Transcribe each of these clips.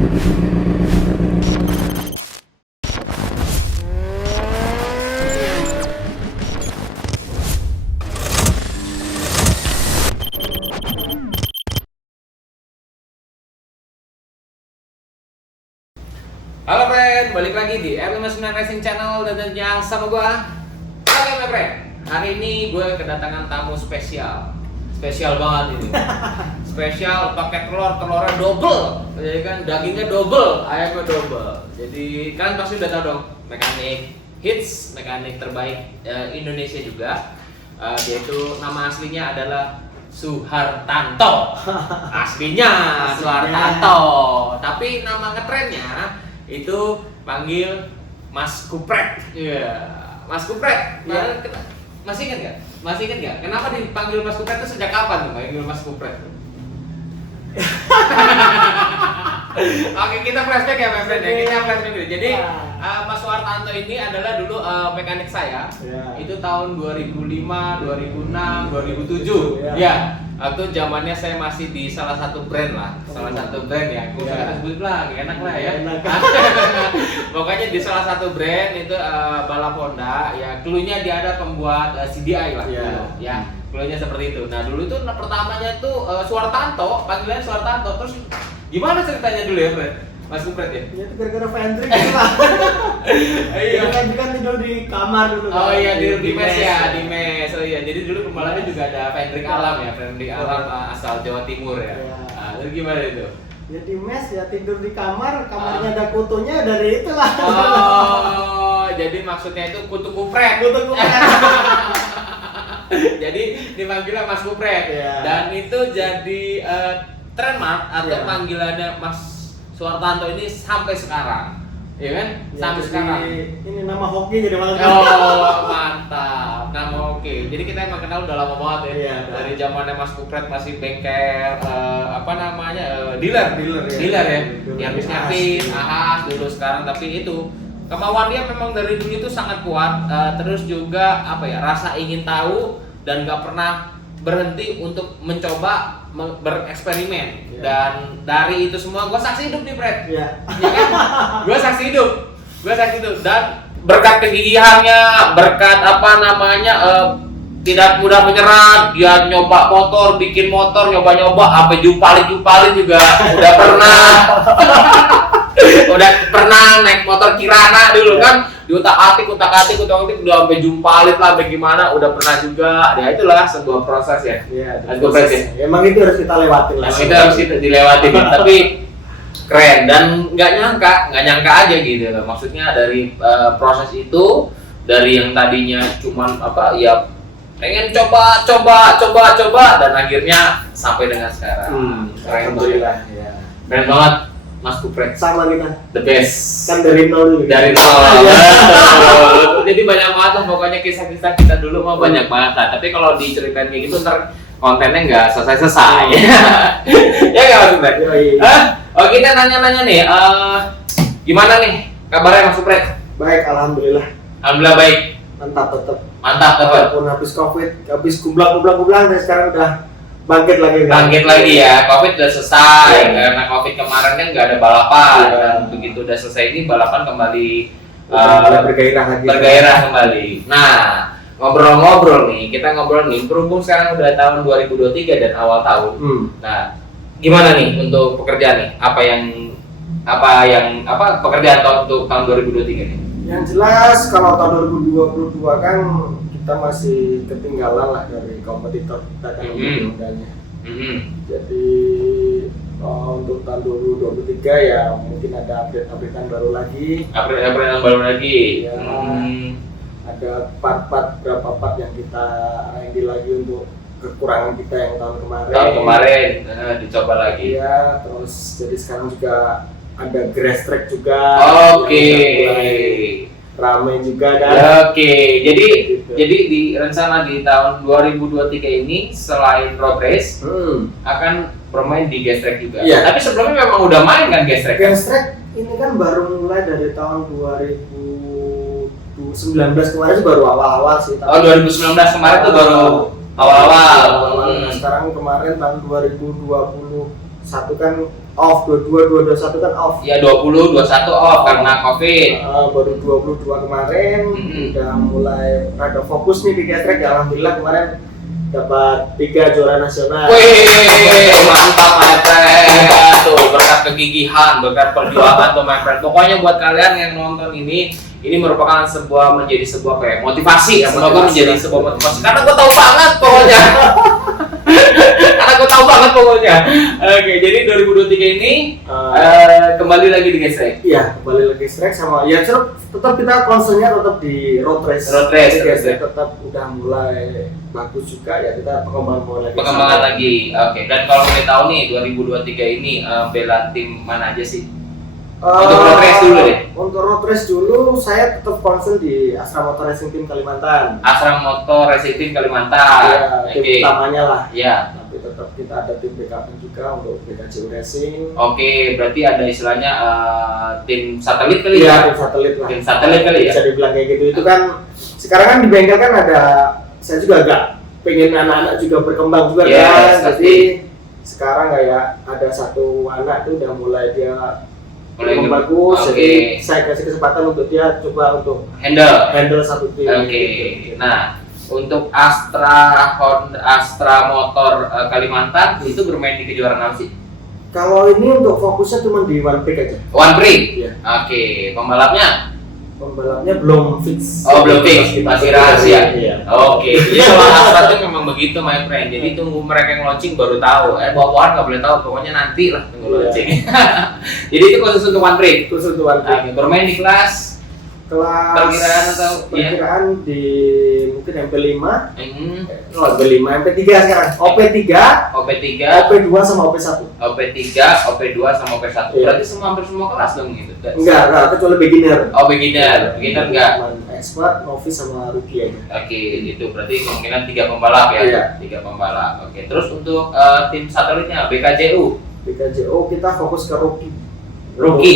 Halo friend, balik lagi di R59 Racing Channel dan tentunya sama gua. Oke my friend, hari ini gue kedatangan tamu spesial. Spesial banget ini. Spesial pakai telurnya double. Jadi kan dagingnya double, ayamnya double. Jadi kan pasti udah tahu dong, mekanik hits, mekanik terbaik Indonesia juga. Dia itu nama aslinya adalah Suhartanto. Aslinya Suhartanto. Tapi nama ngetrennya itu panggil Mas Kupret. Iya, Mas Kupret. Ya. Masih ingat nggak? Masih ingat nggak? Kenapa dipanggil Mas Kupret itu sejak kapan tuh panggil Mas Kupret? Oke, kita flashback ya, my friend. Kita flashback dulu. Jadi Mas Suhartanto ini adalah dulu mekanik saya. Ya. Itu tahun 2005, 2006, 2007. Ya. Ya. Waktu zamannya saya masih di salah satu brand lah, salah satu brand ya, aku Ya. sebut lah, enak lah ya. Enak. Pokoknya di salah satu brand itu balap Honda, ya cluenya dia ada pembuat CDI lah, Ya. ya cluenya seperti itu. Nah dulu itu pertamanya tuh Suhartanto, panggilannya Suhartanto, terus gimana ceritanya dulu ya, Fred? Mas Kupret ya? Ya itu gara-gara Fendrik lah. Iya. Kan tidur di kamar dulu. Oh iya di mes mes. ya, di mes. Oh iya, jadi dulu pembalapnya juga ada Fendrik Alam ya, Fendrik Alam asal Jawa Timur ya. Iya. Nah, terus gimana itu? Ya di mes ya tidur di kamar, kamarnya ada kutunya dari itulah. Oh, jadi maksudnya itu kutu kupret. Kutu kutu. Jadi dipanggilnya Mas Kupret. Iya. Dan itu jadi trademark atau Iya. panggilannya Mas Suhartanto ini sampai sekarang. Iya kan? Ya, Sampai jadi sekarang. ini nama hoki jadi malah. Oh, mantap. Nama oke. Jadi kita emang kenal udah lama banget ya. Iya, Dari zamannya Mas Kupret masih bengkel apa namanya? Dealer. Dealer, ya. Dealer ya. Dulu Yang habis Ahas. nyatin, ahas dulu sekarang tapi itu kemauan dia memang dari dulu itu sangat kuat. Terus juga apa ya? Rasa ingin tahu dan gak pernah berhenti untuk mencoba bereksperimen. Iya. Dan dari itu semua gue saksi hidup nih, Fred. Iya. Ya kan? Gue saksi hidup dan berkat kegigihannya, berkat apa namanya tidak mudah menyerah, dia nyoba motor, bikin motor, nyoba-nyoba, sampai jumpalin juga udah pernah. Udah pernah naik motor Kirana dulu kan, diutak-atik udah sampai jumpalin lah bagaimana, udah pernah juga. Ya itulah sebuah proses ya. Iya. Mas Kupret ya. Emang itu harus kita lewatin lah. Itu harus dilewati tapi keren dan nggak nyangka aja gitu loh. Maksudnya dari proses itu, dari yang tadinya cuman apa ya pengen coba dan akhirnya sampai dengan sekarang. Keren banget. Ya. Keren banget Mas Kupret. Sama kita. The best. Kan dari nol dulu. Dari nol. Betul. Jadi banyak banget lah pokoknya kisah-kisah kita dulu mah banyak banget lah. Tapi kalau diceritain kayak gitu ntar kontennya nggak selesai. Ya nggak Mas Kupret? Oh kita nanya-nanya nih, gimana nih kabarnya Mas Kupret? Baik, alhamdulillah. Alhamdulillah baik. Mantap tetap. Mantap tetap. Walaupun habis Covid, habis kumblang dan sekarang udah bangkit lagi. Bangkit lagi ya. Covid udah selesai. Iya. Karena Covid kemarin kan nggak ada balapan. Iya. Dan begitu udah selesai ini balapan kembali Udah bergairah lagi. bergairah kembali. Nah, ngobrol-ngobrol nih, kita ngobrol nih, berhubung sekarang udah tahun 2023 dan awal tahun. Nah, gimana nih untuk pekerjaan nih? Apa pekerjaan untuk tahun 2023 nih? Yang jelas kalau tahun 2022 kan kita masih ketinggalan lah dari kompetitor kita kan Hondanya. Jadi untuk tahun 2023 ya mungkin ada update-updatean baru lagi. Update-updatean baru lagi. Ya, ada part-part berapa part yang kita R&D lagi untuk kekurangan kita yang tahun kemarin. Tahun kemarin dicoba lagi. Iya, terus jadi sekarang juga ada grass track juga. Oke. Rame juga kan. Oke. Jadi Gitu. jadi di rencana di tahun 2023 ini selain road race akan bermain di gas track juga. Iya. Tapi sebelumnya memang udah main kan gas track? Gas track ini kan baru mulai dari tahun 2019 kemarin sih baru awal-awal sih. Oh 2019 kemarin tuh baru awal-awal. Nah, sekarang kemarin tahun 2021 kan off 22 21 kan off. Ya 20 21 off karena Covid. Baru 22 kemarin udah mulai rada fokus nih di gestrek ya, alhamdulillah kemarin dapat 3 juara nasional. Wih, mantap my friend. Tuh berkat kegigihan, berkat perjuangan tuh my friend. Pokoknya buat kalian yang nonton ini merupakan menjadi sebuah kayak motivasi ya. Semoga menjadi sebuah motivasi karena gue tahu banget pokoknya. Karena gue tahu banget pokoknya. Oke, jadi 2023 ini kembali lagi di gestrek. Iya, kembali lagi gestrek sama ya tetap kita concernnya tetap di road race. Gestrek tetap udah mulai bagus juga ya, kita pengembangan lagi. Oke, dan kalau boleh tahu nih 2023 ini bela tim mana aja sih? Untuk road race dulu deh. Untuk road race dulu saya tetap concern di Astra Motor Racing Team Kalimantan. Astra Motor Racing Team Kalimantan. Ya, tim utamanya lah. Ya. Tapi tetap kita ada tim backup juga untuk BKJU Racing. Oke, berarti ada istilahnya tim satelit kali ya? Iya, tim satelit lah. Tim satelit kali ya? Bisa dibilang kayak gitu. Itu kan sekarang kan di bengkel kan ada, saya juga agak pengen anak-anak juga berkembang juga kan. Jadi sekarang kayak ada satu anak tuh udah mulai dia bagus, jadi saya kasih kesempatan untuk dia coba untuk handle satu tim. Gitu. Nah, untuk Astra Motor Kalimantan itu bermain di kejuaraan apa sih? Kalau ini untuk fokusnya cuma di One Prix aja. One Prix? Iya. Oke, pembalapnya belum fix. Oh, belum fix, masih rahasia. Iya. Oke, jadi kalau Astra itu memang begitu my friend. Jadi tunggu mereka yang launching baru tahu. Bawa nggak boleh tahu, pokoknya nanti lah tunggu launching. Jadi itu khusus untuk One Prix. Khusus untuk One Prix. Bermain di kelas perkiraan di mungkin MP5 MP5, MP3 sekarang OP3 OP2 sama OP1 OP3, OP2 sama OP1 berarti hampir semua kelas dong gitu? Enggak, kecuali beginner. Oh beginner enggak? Expert, novice sama rookie aja. Oke, itu berarti kemungkinan 3 pembalap ya? Iya. 3 pembalap, oke. Terus untuk tim satelitnya, BKJU kita fokus ke rookie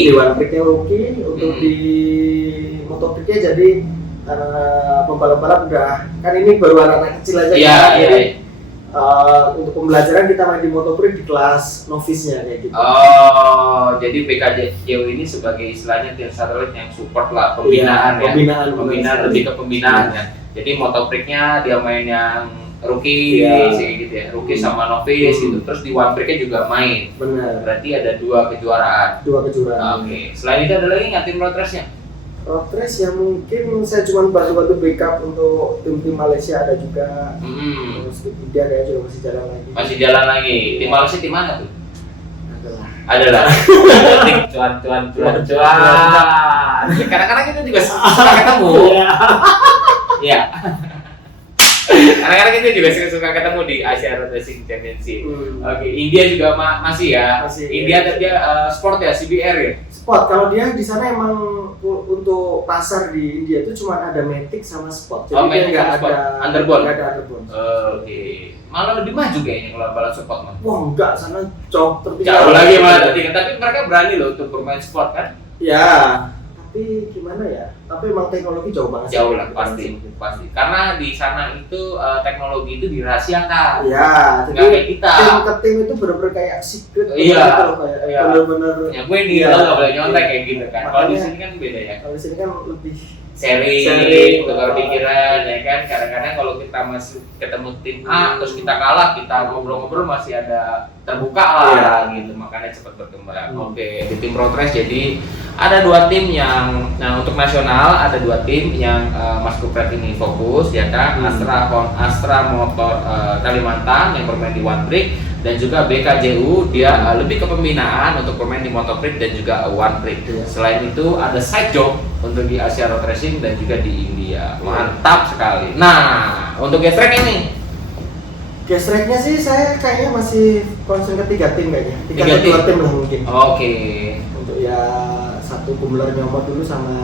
di One Prix-nya rookie, untuk di MotoGP jadi pembalap-pembalap udah kan ini baru anak-anak kecil aja jadi untuk pembelajaran kita main di MotoGP di kelas novice-nya kayak gitu. Oh, jadi BKJU ini sebagai istilahnya tim satelit yang support lah pembinaan lebih ke pembinaan ya. Jadi MotoGP-nya dia main yang rookie gitu ya, rookie sama novice gitu. Terus di One Prix-nya juga main. Benar. Berarti ada 2 kejuaraan. Oke. Selain itu ada lagi nggak tim road race-nya? Road race yang mungkin saya cuma bantu backup untuk tim Malaysia ada juga. Terus tim India kayaknya juga masih jalan lagi. Tim Malaysia tim mana tuh? Adalah. Cuan. Kadang-kadang kita juga suka ketemu. Iya. Kadang-kadang kita juga suka ketemu di Asia Road Racing Championship. Oke, India juga masih ya. India dia sport ya, CBR ya. Sport. Kalau dia di sana emang untuk pasar di India itu cuma ada Matic sama Sport. Jadi dia nggak ada Underbone. Oke. Malah lebih maju kayaknya kalau balap sport mah. Wah enggak, sana jauh tertinggal. Jauh lagi malah tertinggal. Tapi mereka berani loh untuk bermain sport kan? Ya. Tapi gimana ya? Tapi emang teknologi jauh banget. Jauh lah pasti. Karena di sana itu teknologi itu dirahasiakan. Iya. Jadi kayak kita. Tim ke tim itu benar-benar kayak secret. Iya. Benar-benar. Ya gue nih lo nggak boleh nyontek kayak gitu kan. Kalau di sini kan beda ya. Kalau di sini kan lebih sharing, tukar pikiran ya kan. Kadang-kadang kalau kita masih ketemu tim A terus kita kalah, kita ngobrol-ngobrol masih ada terbuka lah gitu, makanya cepat berkembang. Oke, di tim road race jadi ada 2 tim yang untuk nasional ada 2 tim yang Mas Kupret ini fokus ya kan. Astra Motor Kalimantan yang bermain di One Prix dan juga BKJU dia lebih ke pembinaan untuk bermain di MotoGP dan juga One Prix. Selain itu ada side job untuk di Asia Road Racing dan juga di India. Mantap sekali. Nah, untuk gestrek ini Gestrek-nya sih saya kayaknya masih concern ke 3 tim kayaknya. 2 tim lah mungkin. Oke. Untuk ya satu Gumlar Nyomot dulu sama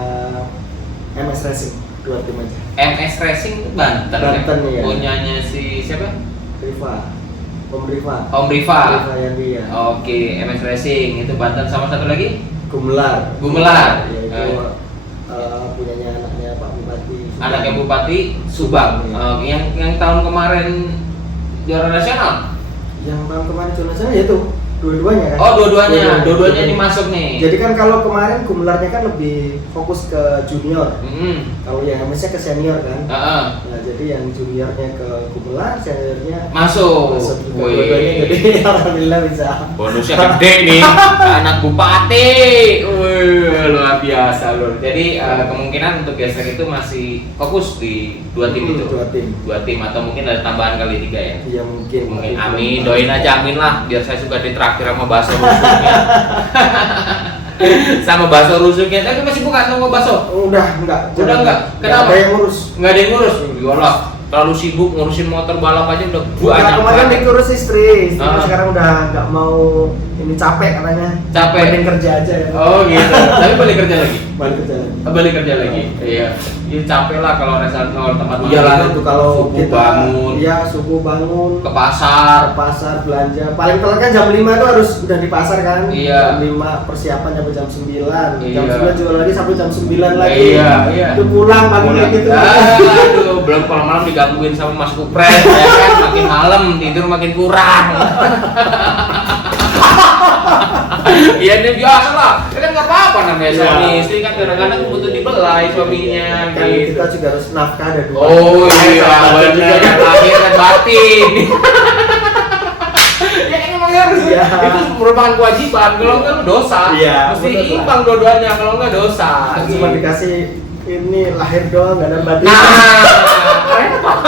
MS Racing, 2 tim aja. MS Racing itu Banten ya. Punyanya si siapa? Om Riva yang dia. Oke, MS Racing itu Banten sama satu lagi? Gumelar. Ya, itu punyanya anaknya Pak Bupati. Anaknya Bupati Subang. Yang tahun kemarin juara nasional. Yang tahun kemarin juara nasional ya itu dua-duanya kan. Oh, dua-duanya ini masuk nih. Jadi kan kalau kemarin Gumelarnya kan lebih fokus ke junior. Mm-hmm. Kalau yang MS-nya ke senior kan. Nah, jadi yang juniornya ke Gumelar, seniornya masuk juga dua-duanya. Jadi alhamdulillah bisa. Bonusnya gede nih, anak bupati. Wih, luar biasa loh. Jadi kemungkinan untuk geser itu masih fokus di dua tim itu. Dua tim atau mungkin ada tambahan kali 3 ya. Iya mungkin. Amin, doain aja amin lah, biar saya juga ditraktir sama bakso rusuknya. Sama bakso rusuknya, tapi masih buka sama bakso? Udah enggak. Kenapa? Nggak ada yang ngurus. Nggak ada yang ngurus? Iyalah, terlalu sibuk ngurusin motor balap aja udah banyak. Kemarin diurus istri sekarang udah nggak mau ini capek katanya. Capek. Mending kerja aja ya. Oh gitu. Tapi balik kerja lagi. Balik kerja lagi. Iya. Ini capek lah kalau tempat makan. Iyalah itu kalau subuh kita bangun. Iya, subuh bangun Ke pasar belanja. Paling telat kan jam 5 itu harus udah di pasar kan. Iya. Jam 5 persiapan sampai jam 9. Iya. Jam 9 jual lagi sampai jam 9 lagi. Iya. Itu pulang pagi kayak gitu. Aduh, belum kalau malam digangguin sama Mas Kupret ya kan, makin malam tidur makin kurang. Iya ini biasa lah, ya kan nggak apa-apa namanya suami istri kan kadang-kadang butuh dibelai suaminya. Kan gitu. kita juga harus nafkah ada dua. Oh iya, benar. Lahir dan batin. Ya ini memang harus. Iya. Itu merupakan kewajiban. Kalau enggak lu dosa. Iya, Mesti betul, imbang dua-duanya. Kalau enggak dosa. Cuma dikasih ini lahir doang nggak ada batin. Repot.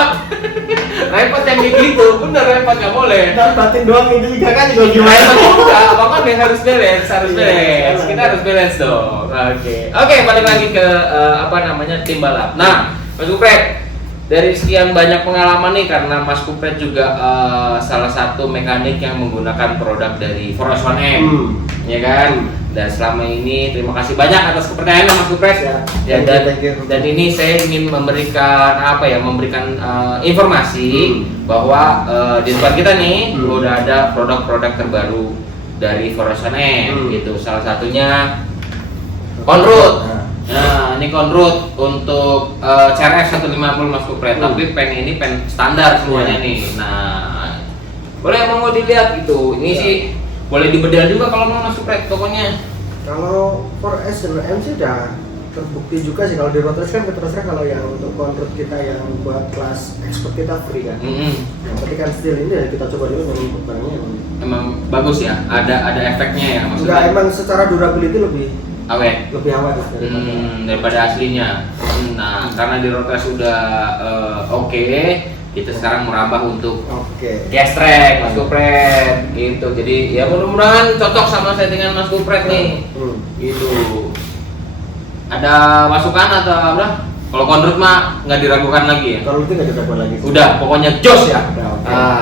Repot yang kayak gitu. Bener repot nggak boleh. Dan batin doang itu juga kan juga gimana? Repot juga. Apa kan harus balance, Iya, balance. Kita harus balance dong. Oke, balik lagi ke tim balap. Nah, Mas Kupret, dari sekian banyak pengalaman nih, karena Mas Kupret juga salah satu mekanik yang menggunakan produk dari Forest 1M, ya kan? Dan selama ini terima kasih banyak atas kepercayaan Mas Kupret. Ya, dan ini saya ingin memberikan informasi bahwa di depan kita nih udah ada produk-produk terbaru dari Forest 1M gitu. Salah satunya Conroot. Nah, ini Conroot untuk CRF 150 Mas Kupret, tapi pen ini pen standar semuanya nih. Nah, boleh mau dilihat gitu. Ini sih boleh dibedah juga kalau mau Mas Kupret pokoknya. Kalau for S&M sih udah terbukti juga sih, kalau di road race kan terus kalau yang untuk Conroot kita yang buat kelas expert kita free kan. Yang tapi kan still ini ya kita coba dulu dengan barangnya emang bagus ya, ada efeknya ya maksudnya. Enggak, emang secara durability lebih awet lah daripada aslinya. Nah, karena di road race udah oke, kita sekarang merambah untuk gas track Mas Kupret gitu. Jadi ya mudah-mudahan cocok sama settingan Mas Kupret nih. Gitu. Ada masukan atau apa? Kalau Conroot mah nggak diragukan lagi ya. Kalau itu nggak diragukan lagi. Udah, pokoknya jos ya.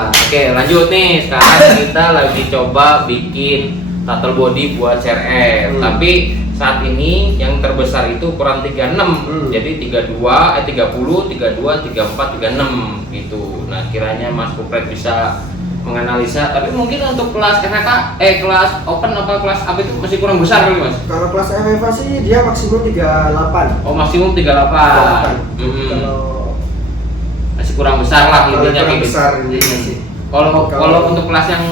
Oke. Lanjut nih. Sekarang kita lagi coba bikin throttle body buat CRF. Tapi saat ini yang terbesar itu ukuran 36. Jadi 30, 32, 34, 36 gitu. Nah, kiranya Mas Kupret bisa menganalisa, tapi mungkin untuk kelas FFA, kelas open apa kelas apa itu masih kurang besar kali Mas? Kalau kelas FFA sih dia maksimum 38. Oh, maksimum 38. Kalau masih kurang besar lah intinya kayak gitu. Kalau untuk kelas yang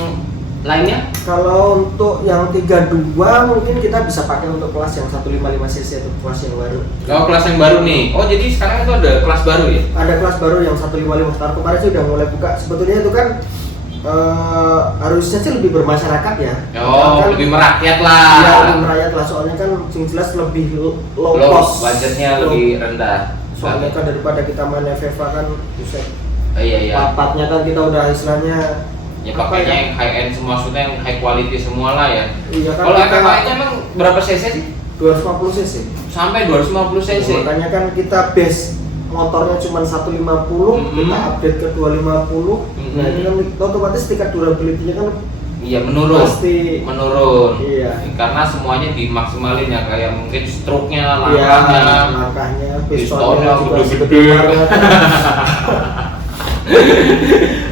lainnya? Kalau untuk yang 32 mungkin kita bisa pakai untuk kelas yang 155 cc itu kelas yang baru. Oh, kelas yang baru nih. Oh, jadi sekarang itu ada kelas baru ya? Ada kelas baru yang 155 star. Kemarin sih udah mulai buka. Sebetulnya itu kan harusnya sih lebih bermasyarakat ya. Oh, kan, lebih merakyat lah. Iya, lebih merakyat lah. Soalnya kan jelas lebih low cost. Budgetnya lebih rendah. Soalnya kan daripada kita main FFA kan bisa. Iya. Papatnya kan kita udah istilahnya ya pakainya yang high end semua, maksudnya yang high quality semua lah ya. Iya kan. Kalau FFA nya emang berapa cc sih? 250 cc. Sampai 250 cc. Makanya kan kita base motornya cuma 150, kita update ke 250. Nah, ini kan otomatis tingkat durability-nya kan menurun. Pasti menurun. Iya. Karena semuanya dimaksimalin ya, kayak mungkin stroke-nya, langkahnya, pistonnya juga gede banget.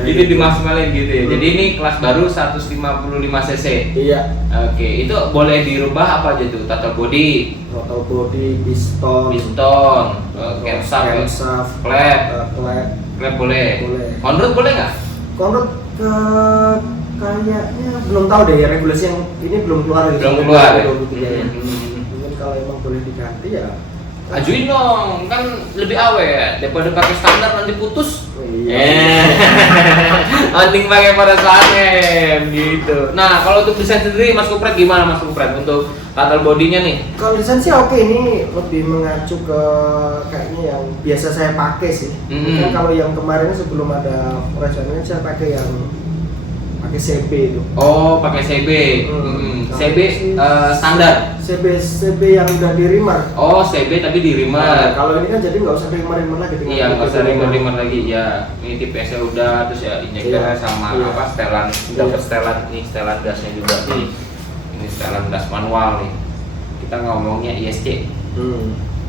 Itu gitu. dimaksimalin gitu ya. Jadi ini kelas baru 155 cc. Iya. Oke, itu boleh dirubah apa aja tuh? Throttle body, piston, camshaft, klep boleh. Conroot boleh nggak? Conroot Kayaknya belum tahu deh ya, regulasi yang ini belum keluar gitu. Belum keluar ya? 2023 ya. Mungkin kalau emang boleh diganti ya Ajuin dong, kan lebih awet daripada pakai standar nanti putus. iya. Mending pakai pada saatnya gitu. Nah, kalau untuk desain sendiri Mas Kupret gimana Mas Kupret untuk tunnel bodinya nih? Kalau desain sih oke, ini lebih mengacu ke kayaknya yang biasa saya pakai sih. Mungkin kalau yang kemarin sebelum ada resonance saya pakai yang pakai CB itu. Oh, pakai CB. CB standar. CB yang udah di reamer. Oh, CB tapi di reamer. Nah, kalau ini kan jadi nggak usah reamer lagi. Iya, nggak usah reamer lagi ya. Ini TPS-nya udah, terus ya injektornya sama apa setelan, dapat setelan nih, setelan gasnya juga nih. Ini setelan gas manual nih. Kita ngomongnya ISC.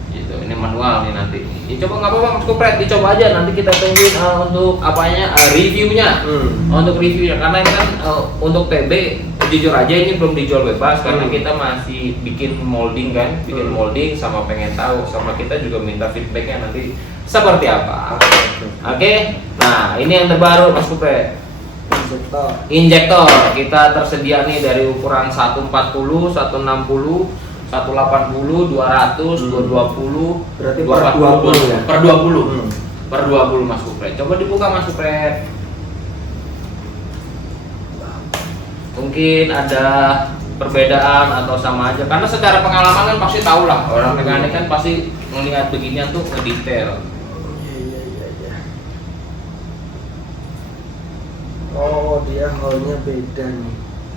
Gitu. Ini manual nih nanti. Ya, coba nggak apa-apa Mas Kupret, dicoba aja nanti kita tungguin untuk apanya reviewnya. Untuk reviewnya karena ini kan untuk TB jujur aja ini belum dijual bebas karena kita masih bikin molding kan, molding sama pengen tahu sama kita juga minta feedbacknya nanti seperti apa. Oke. Nah, ini yang terbaru Mas Kupret. Injektor kita tersedia nih dari ukuran 140, 160, 180, 200, 220, berarti 240 ya? per 20. Per 20 Mas Kupret. Coba dibuka Mas Kupret. Mungkin ada perbedaan atau sama aja karena secara pengalaman kan pasti tahu lah orang mekanik kan pasti melihat beginian tuh ngedetail. Iya. Oh, dia hole-nya beda nih.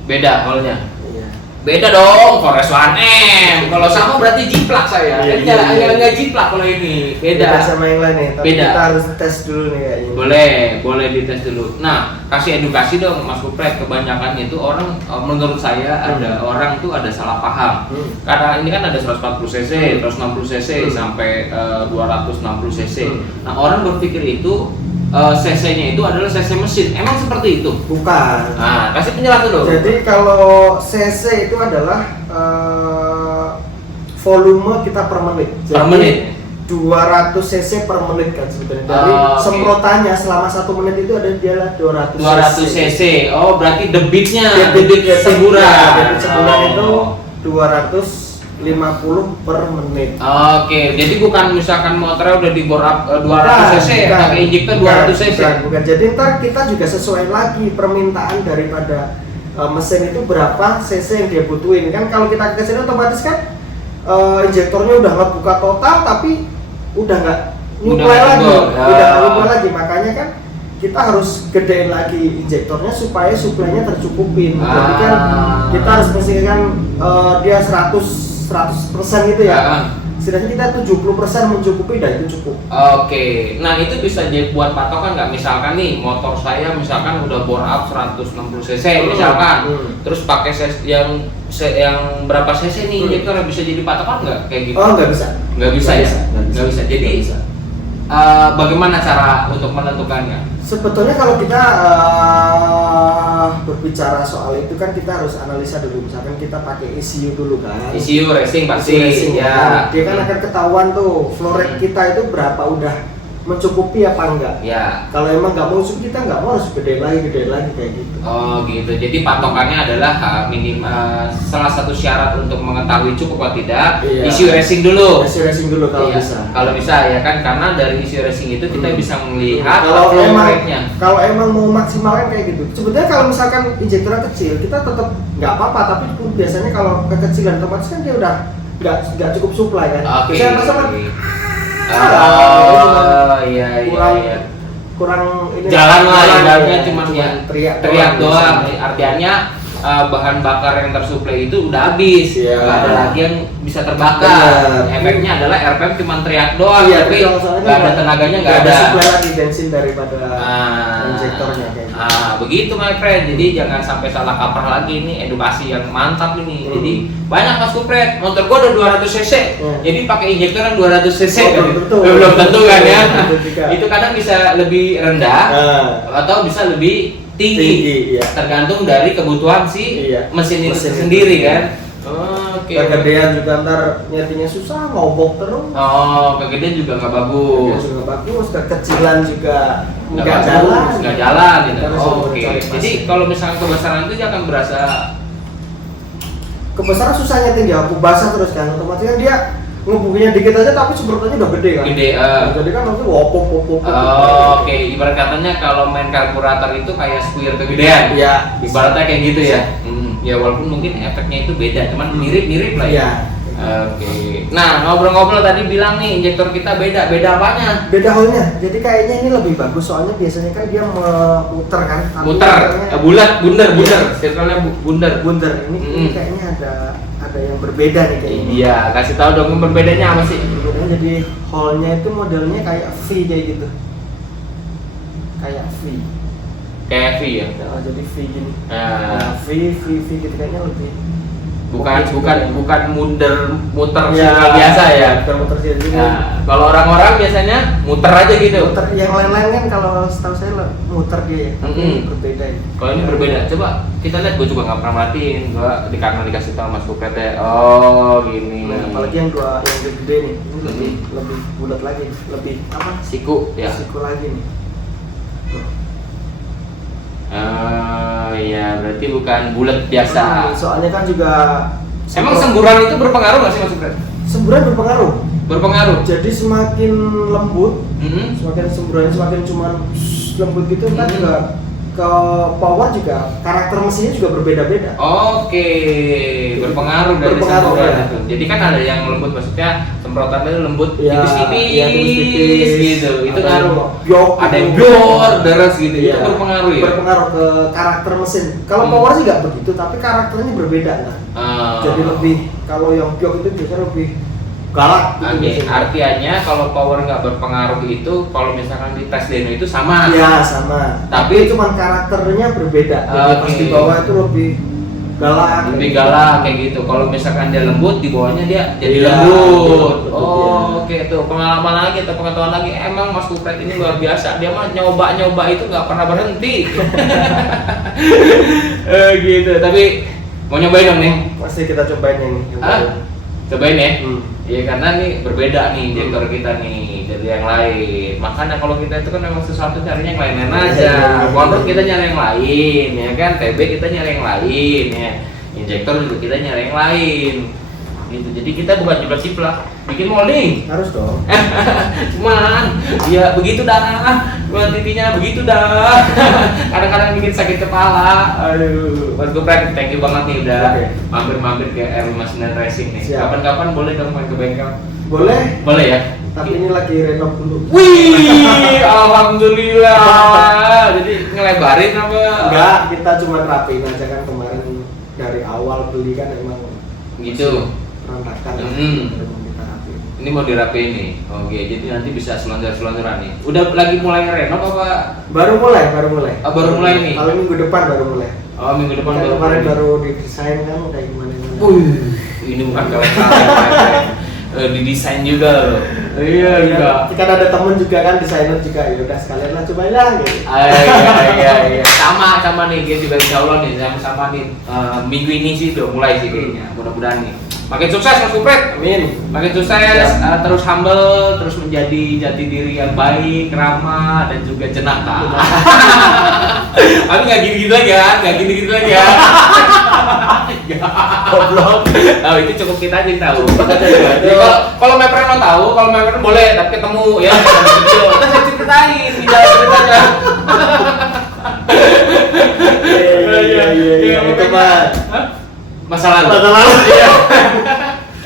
Beda hole-nya. Iya. Beda dong, Forest 1M. Kalau sama berarti jiplak saya. Enggak jiplak kalau ini. Beda sama yang lain nih, tapi beda. Kita harus tes dulu nih kayaknya. Boleh dites dulu. Nah, kasih edukasi dong Mas Kupret. Kebanyakan itu orang menurut saya ada orang tuh ada salah paham. Karena ini kan ada 140 cc, 160 cc sampai 260 cc. Nah, orang berpikir itu cc-nya itu adalah cc mesin. Emang seperti itu? Bukan. Nah, kasih penjelasan dulu. Jadi kalau cc itu adalah volume kita per menit. Jadi, Per menit. 200 cc per menit kan sebenarnya. Dari semprotannya selama 1 menit itu ada dia 200 cc. Oh, berarti debitnya, debit semburan. Debit semburan itu 250 per menit. Oke, jadi bukan misalkan motornya udah di bore up 200 cc, pakai injektor 200 cc. Bukan. Jadi ntar kita juga sesuai lagi permintaan daripada mesin itu berapa cc yang dia butuhin. Kan kalau kita ke sini otomatis kan injektornya udah nggak buka total tapi udah nggak nyuplai lagi. Makanya kan kita harus gedein lagi injektornya supaya suplainya tercukupin. Jadi kan kita harus pastikan dia 100% gitu ya. Setidaknya kita 70% mencukupi dan itu cukup. Oke, nah itu bisa jadi buat patokan nggak? Misalkan nih motor saya misalkan udah bore up 160 cc misalkan, terus pakai yang berapa cc nih injektor bisa jadi patokan nggak kayak gitu? Oh nggak bisa. Nggak bisa. Jadi bagaimana cara untuk menentukannya? Sebetulnya kalau kita berbicara soal itu kan kita harus analisa dulu. Misalkan kita pakai ECU dulu kan. ECU racing pasti. Ya. Dia kan akan ketahuan tuh flow rate kita itu berapa udah mencukupi apa enggak. Ya. Kalau emang nggak mau kita nggak mau harus gede lagi kayak gitu. Oh gitu. Jadi patokannya adalah salah satu syarat untuk mengetahui cukup atau tidak. ECU racing dulu. ECU racing dulu kalau bisa. Kalau bisa ya kan karena dari ECU racing itu kita bisa melihat kalau emang mau maksimalkan kayak gitu. Sebetulnya kalau misalkan injektornya kecil kita tetap nggak apa-apa, tapi biasanya kalau kekecilan otomatis kan dia udah nggak cukup supply kan. Biasanya pasang iya. Kurang ini jalan lah ibaratnya cuma teriak doang. Artinya bahan bakar yang tersuplai itu udah habis, nggak ada lagi yang bisa terbakar. Efeknya adalah RPM cuma teriak doang, tapi nggak ada tenaganya, nggak ada suplai lagi bensin daripada injektornya kayak gitu. Begitu my friend, jadi jangan sampai salah kaprah lagi. Ini edukasi yang mantap ini. Jadi banyak Mas Kupret, motor gua udah 200 cc, jadi pakai injektor yang 200 cc belum tentu kan ya. Itu kadang bisa lebih rendah atau bisa lebih tinggi, tergantung dari kebutuhan si mesin itu sendiri kan. oke. Kegedean juga ntar nyetinya susah, ngobok terus. Oh, kegedean juga nggak bagus. Kegedean juga bagus, kekecilan juga Nggak nggak bagus, jalan. nggak jalan gitu. Kita harus Oh, oke. mencari Jadi pasir. kalau misalnya kebesaran itu dia akan berasa Kebesaran susah nyeting dia, aku basah terus kan, otomatis kan dia ngebukinya dikit aja tapi semprotannya udah gede kan. gede. Jadi kan nanti wopok. Oke, ibarat katanya kalau main karburator itu kayak squeer kegedean. Iya. Ibaratnya kayak gitu ya. Ya walaupun mungkin efeknya itu beda, cuman mirip-mirip lah ya. Iya. Oke. Nah, ngobrol-ngobrol tadi bilang nih injektor kita beda apanya? Beda hole-nya. Jadi kayaknya ini lebih bagus soalnya biasanya kan dia memutar kan. Tapi Muter, kayaknya bulat, bunder, Iya. circle-nya bunder. bunder. Ini kayaknya ada yang berbeda nih kayaknya. Iya, kasih tahu dong berbedanya apa sih? Kemudian jadi hole-nya itu modelnya kayak V kayak gitu. Kayak V. Kayak V ya. Nah, jadi V gini. Nah, V gitu kayaknya lebih bukan muter ya, circle biasa ya. Muter sih. Nah, kalau orang-orang biasanya muter aja gitu. Muter yang lain-lain kan kalau setahu saya muter dia ya. Tapi Mm-mm. berbeda ya. Kalau ini berbeda, coba kita lihat. Gue juga nggak pernah merhatiin, karena dikasih tahu Mas Kupret ya. Oh gini. Nah, apalagi yang gede nih, ini lebih Mm-mm. lebih bulat lagi, lebih apa? Siku ya. Siku lagi nih. Iya, berarti bukan bulat biasa. Soalnya kan juga Emang semburan itu berpengaruh nggak sih Mas Kupret? semburan berpengaruh. Berpengaruh. Jadi semakin lembut, Mm-mm. semakin semburannya semakin cuman lembut gitu kan juga ke power juga karakter mesinnya juga berbeda-beda. Oke, berpengaruh dari Berpengaruh, semburan ya. itu. Jadi kan ada yang lembut, maksudnya semprotannya lembut Iya, tipis-tipis, iya, tipis-tipis gitu. Itu ada yang ngaruh. biok, Ada yang gitu. bior, deras gitu. Iya, Itu berpengaruh ya. berpengaruh ke karakter mesin. Kalau Hmm. power sih nggak begitu, tapi karakternya berbeda nah. Jadi lebih kalau yang biok itu biasanya lebih galak gitu biasanya. Artinya kalau power nggak berpengaruh itu, kalau misalkan di tes Deno itu sama. Iya sama. Tapi- Tapi cuman karakternya berbeda. Jadi pas Oke. di bawah itu lebih galak. Lebih gitu. galak kayak gitu. Kalau misalkan dia lembut, di bawahnya dia jadi Iya, lembut. betul, Oh, oke tuh pengalaman lagi atau pengetahuan lagi. Emang Mas Kupret ini luar biasa. Dia mah nyoba itu nggak pernah berhenti. Gitu. Tapi mau nyobain dong nih. Pasti kita cobain yang Ah, cobain ya. Hmm. Iya karena nih berbeda nih injektor kita nih dari yang lain. Makanya kalau kita itu kan memang sesuatu carinya yang lain-lain aja. Motor kita nyari yang lain, ya kan. TB kita nyari yang lain, ya. Injektor juga kita nyari yang lain. Gitu. Jadi kita bukan jiplak-jiplak, bikin molding. Harus dong. Cuman ya begitu dah. Buat intinya begitu dah. Kadang-kadang bikin sakit kepala. Aduh, Mas Kupret, thank you banget nih udah Oke. mampir-mampir ke R59 Racing nih. Siap. Kapan-kapan boleh dong main ke bengkel. Boleh. Boleh ya? Tapi ini lagi renov dulu. Wih, alhamdulillah. Jadi ngelebarin apa? Enggak, kita cuma rapiin aja kan kemarin dari awal beli kan emang Gitu. berantakan. Hmm. Baru kita rapiin. Ini mau dirapiin nih. Oke, jadi nanti bisa selonjor-selonjoran nih. Udah lagi mulai renov apa? Baru mulai. Oh, baru mulai nih. Kalau minggu depan baru mulai. Oh, minggu depan Kan baru kemarin mulai. baru didesain kan kayak gimana. Ini bukan kaleng-kaleng. Didesain juga loh. Iya, juga. Kan ada temen juga kan desainer juga ya udah sekalian lah cobain lah gitu. Iya. Sama nih dia juga insya Allah nih sama nih minggu ini sih udah mulai sih kayaknya. Mudah-mudahan nih. Makin sukses Mas Kupret. Amin. Makin sukses, Siap. terus humble, terus menjadi jati diri yang baik, ramah dan juga jenaka. Tapi nggak gini-gini lagi ya, nggak gini-gini lagi ya. Goblok. Oh itu cukup kita aja yang tahu. Jadi kalau Mepren mau tahu, kalau Mepren boleh, tapi ketemu ya. Kita saya ceritain di dalam ceritanya. Iya, itu mah Masa lalu. masa lalu. Iya.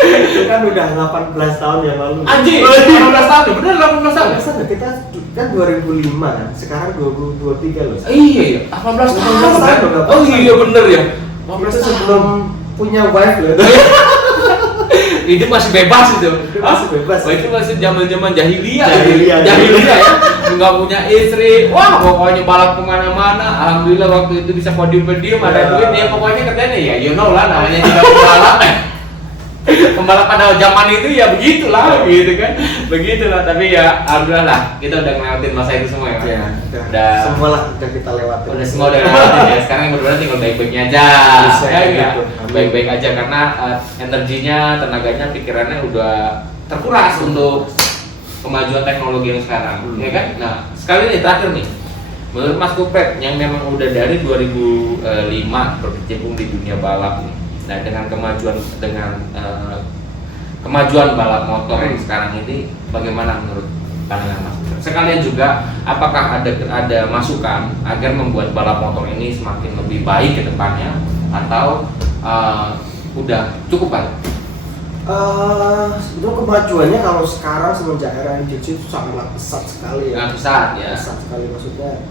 Itu kan udah 18 tahun yang lalu. Anjing, 18 tahun, bener 18 tahun. Masa kita kan 2005 kan, sekarang 2023 loh. Iya, 18 tahun. 18 tahun udah. Oh iya bener ya. Itu sebelum punya wife loh. Itu masih bebas itu. Itu masih bebas. Oh, itu masih zaman-zaman jahiliyah. Jahiliyah. Jahiliyah ya. Nggak punya istri. Wah, pokoknya balap kemana-mana. Alhamdulillah waktu itu bisa podium-podium, ada Ya. duit ya. Pokoknya kerjanya ya, you know lah namanya juga pembalap. Pembalap pada zaman itu ya begitulah gitu kan, begitulah. Tapi ya alhamdulillah lah kita udah ngelewatin masa itu semua ya. Ya, udah semua lah udah kita lewatin. Udah semua udah ngelewatin ya. Sekarang yang berbeda tinggal baik-baiknya aja. Bisa, Ya, gitu. baik-baik aja karena energinya, tenaganya, pikirannya udah terkuras untuk kemajuan teknologi yang sekarang, ya kan? Nah, sekali nih terakhir nih. Menurut Mas Kupret yang memang udah dari 2005 berkecimpung di dunia balap nih. Nah, dengan kemajuan balap motor yang sekarang ini bagaimana menurut pandangan Mas Kupret? Sekalian juga apakah ada masukan agar membuat balap motor ini semakin lebih baik ke depannya atau udah cukup baik? Untuk kemajuannya kalau sekarang semenjak era injeksi itu sangatlah pesat sekali ya. Pesat ya. Pesat sekali maksudnya.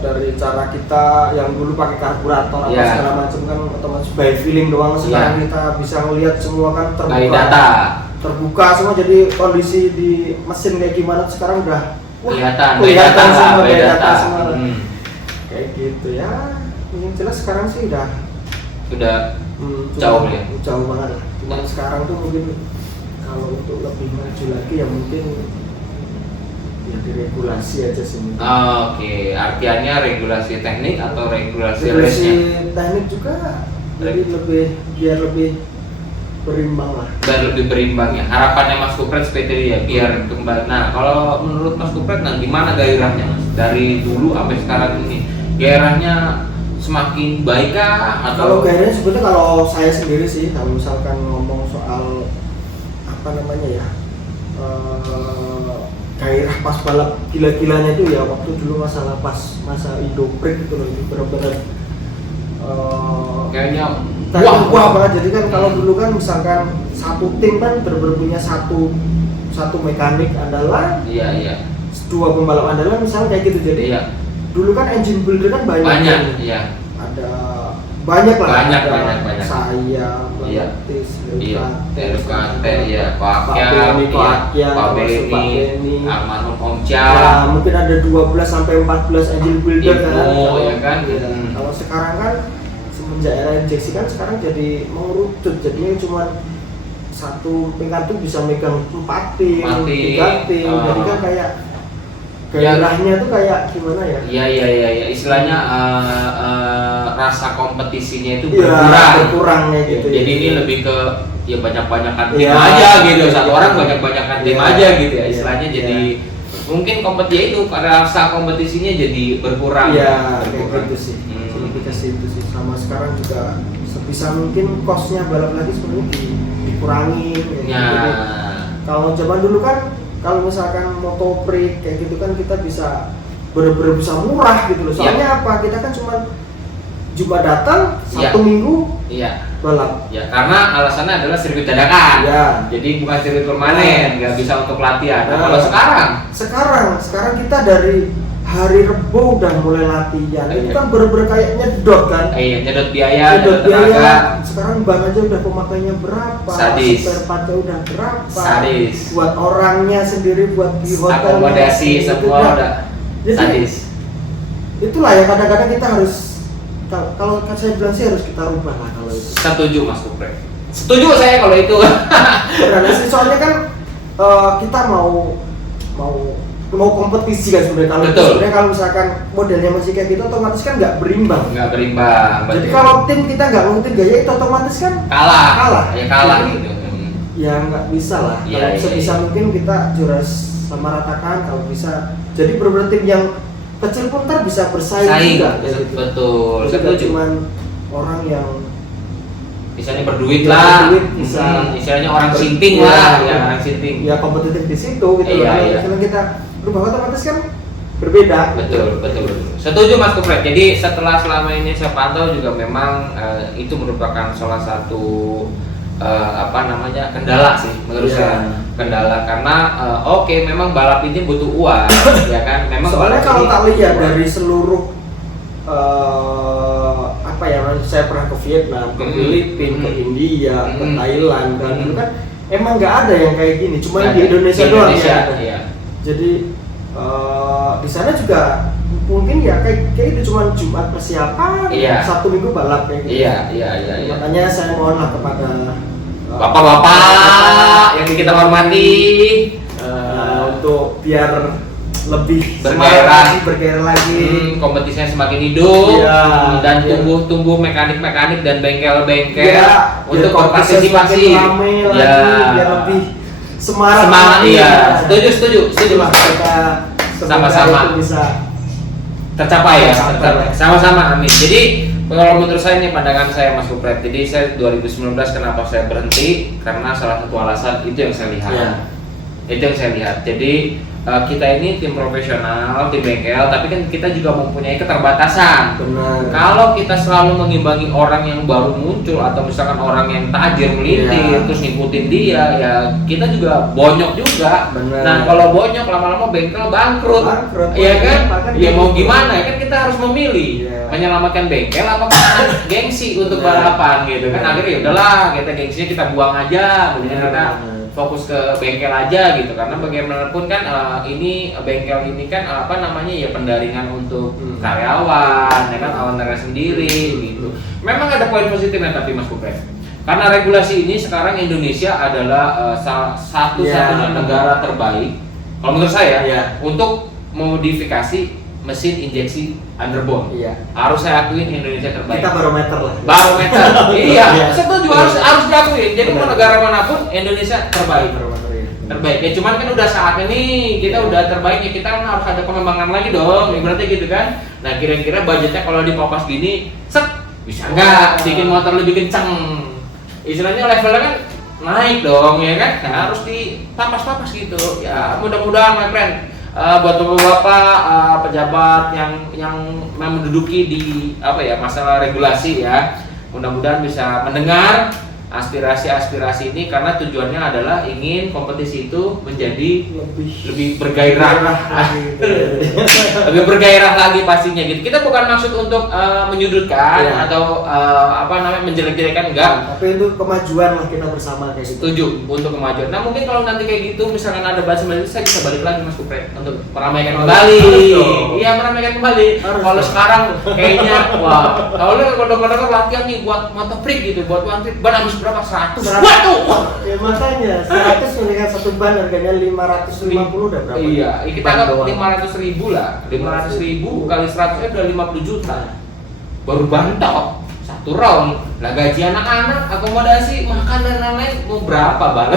Dari cara kita yang dulu pakai karburator atau segala macam kan otomatis by feeling doang, sekarang kita bisa ngelihat semua kan terbuka semua, jadi kondisi di mesin kayak gimana sekarang udah kelihatan semua by data semua. Kayak gitu ya. Yang jelas sekarang sih udah jauh ya. Jauh banget lah. Cuman sekarang tuh mungkin kalau untuk lebih maju lagi ya mungkin ya diregulasi aja sih. Oke, artinya regulasi teknik atau regulasi teknik juga, jadi biar lebih berimbang lah. Biar lebih berimbang ya. Harapannya Mas Kupret seperti itu ya, biar kembali. Nah, kalau menurut Mas Kupret, nah gimana gairahnya Mas? Dari dulu sampai sekarang ini, gairahnya semakin baik kah? Atau? Kalau gairahnya sebetulnya kalau saya sendiri sih, kalau misalkan ngomong soal apa namanya ya, gairah pas balap gila-gilanya itu ya waktu dulu masa Indoprix itu loh, itu benar-benar kayaknya wah banget. Jadi kan kalau dulu kan misalkan satu tim kan benar-benar punya satu mekanik andalan, iya, dua pembalap andalan misalnya kayak gitu. Jadi dulu kan engine builder kan banyak, iya. Ada banyak lah, banyak. Saya, Meletis, Delukate, ya, Pak Beni, Armanum Omca. Ya, mungkin ada 12 sampai 14 engine builder ya kan. Kalau sekarang kan semenjak era injeksi kan sekarang jadi mengerucut, jadinya cuma satu tingkat tuh bisa megang 4 tim, 3 tim. Jadi kan kayak gairahnya tuh kayak gimana ya? Iya. Istilahnya rasa kompetisinya itu berkurang gitu. Jadi ini lebih ke ya banyak-banyakan tim aja gitu. Satu orang banyak-banyakan tim aja gitu ya. Istilahnya jadi mungkin kompetisi itu rasa kompetisinya jadi berkurang. Iya, kayak gitu sih. Lebih ke situ sih. Sama sekarang juga sebisa mungkin cost-nya balap lagi sebenarnya dikurangi. Jadi, kalau zaman dulu kan kalau misalkan Motoprix kayak gitu kan kita bisa bener-bener bisa murah gitu loh. Soalnya apa? Kita kan cuma Jumat datang, Sabtu Minggu balap. Ya, karena alasannya adalah sirkuit dadakan. Jadi bukan sirkuit permanen, nggak bisa untuk latihan. Kalau sekarang kita dari hari Rebo udah mulai latihan. Itu kan bener-bener kayak nyedot kan? Nyedot biaya. Sekarang ban aja udah pemakaiannya berapa? Spare partnya udah berapa? Buat orangnya sendiri, buat di hotel, akomodasi semua udah sadis. Itulah ya kadang-kadang kita harus, kalau saya bilang sih harus kita rubah lah kalau itu. Setuju Mas Kupret. Setuju saya kalau itu. Karena sih soalnya kan kita mau kompetisi kan sebenarnya. Sebenarnya kalau misalkan modelnya masih kayak gitu otomatis kan nggak berimbang. Jadi kalau tim kita nggak ngikutin gaya itu otomatis kan kalah. Ya kalah gitu. Ya nggak bisa lah. Kalau sebisa mungkin kita juras sama ratakan kalau bisa. Jadi beberapa tim yang kecil pun ntar bisa bersaing juga. Betul. Jadi cuman orang yang misalnya berduit lah, misalnya orang sinting lah, orang sinting. Ya kompetitif di situ gitu loh. Kalau kita berubah otomatis kan berbeda. Betul. Setuju Mas Kupret. Jadi setelah selama ini saya pantau juga memang itu merupakan salah satu kendala sih menurut saya. Kendala karena memang balap ini butuh uang, ya kan? Memang soalnya kalau tak lihat dari seluruh saya pernah ke Vietnam, ke Filipina, ke India, ke Thailand, dan dulu kan emang nggak ada yang kayak gini, cuma di Indonesia doang ya. Jadi di sana juga mungkin ya kayak itu cuma Jumat persiapan, Sabtu Minggu balap kayak gitu. Iya. Makanya saya mohonlah kepada bapak-bapak yang kita hormati, untuk biar lebih bergairah lagi, kompetisinya semakin hidup, ya, dan ya. tumbuh mekanik-mekanik dan bengkel-bengkel Ya, untuk biar berpartisipasi. rame lagi, Ya, biar lebih semangat semangat. lagi. Iya, setuju Itulah kita Sama-sama. itu bisa tercapai ya, Tercapai. sama-sama, amin. Jadi kalau menurut saya ini pandangan saya Mas Kupret. Jadi saya 2019 kenapa saya berhenti, karena salah satu alasan itu yang saya lihat. Ya. Itu yang saya lihat. Jadi kita ini tim profesional, tim bengkel, tapi kan kita juga mempunyai keterbatasan. Benar. Kalau kita selalu mengimbangi orang yang baru muncul atau misalkan orang yang tajir melintir, Iya. terus ngikutin dia, ya kita juga bonyok juga. Benar. Nah kalau bonyok lama-lama bengkel bangkrut, Bangkrut, iya kan? bahkan Ya mau gitu. gimana? Ya kan kita harus memilih Iya. menyelamatkan bengkel apa gengsi untuk Benar. balapan gitu kan. Benar. Akhirnya ya udahlah, kita gengsinya kita buang aja, mendingan Benar. kita fokus ke bengkel aja gitu, karena bagaimanapun kan ini bengkel ini kan apa namanya ya pendaringan untuk karyawan ya kan, ownernya sendiri gitu. Memang ada poin positifnya tapi Mas Kupret, karena regulasi ini sekarang Indonesia adalah satu-satunya Ya. negara terbaik kalau menurut saya Ya. untuk memodifikasi mesin injeksi underbone. Iya. Harus saya akuin Indonesia terbaik. Kita barometer lah. Barometer. Iya, Iya. setuju, harus diakuin. Jadi mau negara manapun Indonesia terbaik. Barometer ya. Terbaik. Ya cuman kan udah saatnya nih kita udah terbaik ya, kita kan harus ada pengembangan lagi dong. Ibaratnya gitu kan. Nah, kira-kira budgetnya kalau dipapas gini, set bisa nggak bikin motor lebih kencang? Istilahnya levelnya kan naik dong ya kan. Nah, harus dipapas-papas gitu. Ya, mudah-mudahan my friend, buat bapak-bapak pejabat yang menduduki di apa ya masalah regulasi ya, mudah-mudahan bisa mendengar aspirasi ini, karena tujuannya adalah ingin kompetisi itu menjadi lebih bergairah, lebih bergairah lagi pastinya gitu. Kita bukan maksud untuk menyudutkan Ya. atau apa namanya menjelek-jelekan, enggak. Tapi itu kemajuan lah kita bersama kayak gitu. Setuju untuk kemajuan. Nah mungkin kalau nanti kayak gitu, misalkan ada bahasa Indonesia, saya bisa balik lagi Mas Kupret untuk meramaikan kembali. dong. Iya, meramaikan kembali. Harus Kalau dong. sekarang kayaknya, wah, kalau lu kadang-kadang latihan nih buat motor freak gitu, buat one trip, ban habis berapa? 100. Waduh. Ya makanya 100 dengan satu ban harganya 550 udah berapa? Iya, kita Ban anggap doang. 500.000 lah. 500.000 kali 100 udah 50 juta. Baru bantok satu round. Lah gaji anak-anak, akomodasi, makan dan lain-lain mau berapa bang?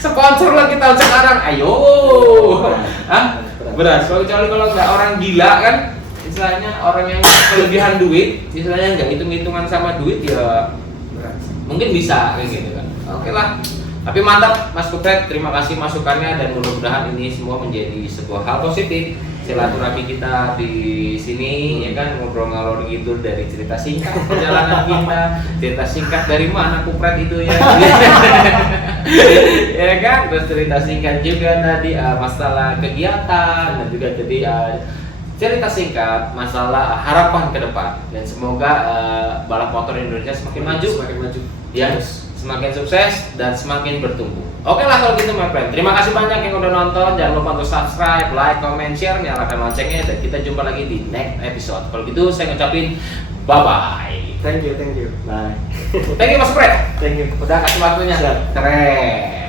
Sponsor lah kita sekarang, ayo. Hah? Berat. Kecuali kalau nggak orang gila kan, istilahnya orang yang kelebihan duit, istilahnya nggak hitung-hitungan sama duit ya. Mungkin bisa kayak gitu kan. Oke lah. Tapi mantap Mas Kupret, terima kasih masukannya dan mudah-mudahan ini semua menjadi sebuah hal positif. Silaturahmi kita di sini ya kan, ngobrol ngalor gitu dari cerita singkat perjalanan kita, cerita singkat dari mana Kupret itu ya. Ya kan, terus cerita singkat juga tadi masalah kegiatan dan juga jadi cerita singkat masalah harapan ke depan, dan semoga balap motor Indonesia semakin maju, ya, semakin sukses dan semakin bertumbuh. Oke lah kalau gitu my friend. Terima kasih banyak yang udah nonton. Jangan lupa untuk subscribe, like, comment, share, nyalakan loncengnya, dan kita jumpa lagi di next episode. Kalau gitu saya ngucapin bye bye. Thank you. Bye. Thank you Mas Fred. Thank you. Udah kasih waktunya. Siap. Keren.